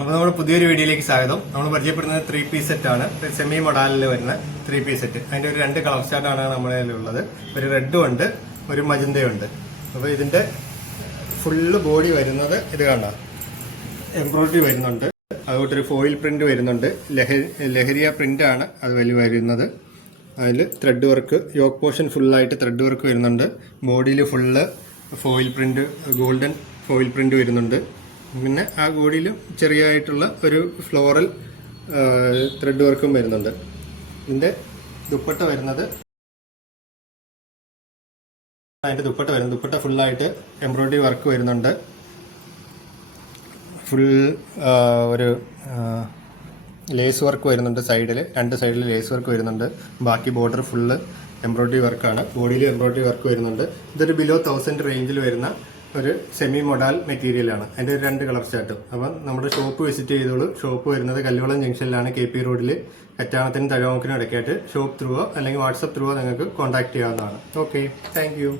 അപ്പോൾ നമ്മുടെ പുതിയൊരു വീഡിയോയിലേക്ക് സ്വാഗതം. നമ്മൾ പരിചയപ്പെടുന്നത് 3 പീസ് സെറ്റ് ആണ്. സെമി മൊഡാലിൽ വരുന്ന 3 പീസ് സെറ്റ്. അതിന്റെ ഒരു 2 കളർ ചാർട്ടാണ് നമ്മുടെ കയ്യിലുള്ളത്. ഒരു റെഡും ഉണ്ട്, ഒരു മജന്തയും ഉണ്ട്. അപ്പോൾ ഇതിന്റെ ഫുള്ള് ബോഡി വരുന്നത് ഇത് കണ്ട എംബ്രോയിഡറി വരുന്നുണ്ട്. അതുകൊണ്ടൊരു ഫോയിൽ പ്രിന്റ് വരുന്നുണ്ട്. ലഹരിയ പ്രിന്റ് ആണ് അത് വലിയ വരുന്നത്. അതിൽ ത്രെഡ് വർക്ക്, യോക്ക് പോർഷൻ ഫുള്ളായിട്ട് ത്രെഡ് വർക്ക് വരുന്നുണ്ട്. ബോഡിയിൽ full foil print, golden foil print വരുന്നുണ്ട്. പിന്നെ ആ ബോഡിയിലും ചെറിയതായിട്ടുള്ള ഒരു ഫ്ലോറൽ ത്രെഡ് വർക്കും വരുന്നുണ്ട്. ഇതിന്റെ ദുപ്പട്ട വരുന്നത് ദുപ്പട്ട ഫുള്ളായിട്ട് എംബ്രോയിഡറി വർക്ക് വരുന്നുണ്ട്. ഫുൾ ഒരു ലേസ് വർക്ക് വരുന്നുണ്ട്. രണ്ട് സൈഡിൽ ലേസ് വർക്ക് വരുന്നുണ്ട്. ബാക്കി ബോർഡർ ഫുള്ള് എംബ്രോയിഡറി വർക്കാണ്. ബോഡിയിൽ എംബ്രോയിഡറി വർക്ക് വരുന്നുണ്ട്. ഇതൊരു ബിലോ 1000 റേഞ്ചിൽ വരുന്ന ഒരു സെമി മൊഡാൽ മെറ്റീരിയലാണ്. അതിന്റെ 2 കളർ ചാർട്ടും. അപ്പം നമ്മുടെ ഷോപ്പ് വിസിറ്റ് ചെയ്തോളൂ. ഷോപ്പ് വരുന്നത് കല്ലുവളം ജംഗ്ഷനിലാണ്, KP റോഡിൽ, കറ്റാണത്തിനും തഴവക്കിനും ഇടയ്ക്കായിട്ട്. ഷോപ്പ് ത്രൂവോ അല്ലെങ്കിൽ വാട്സപ്പ് ത്രൂവോ നിങ്ങൾക്ക് കോൺടാക്ട് ചെയ്യാവുന്നതാണ്. Okay, thank you.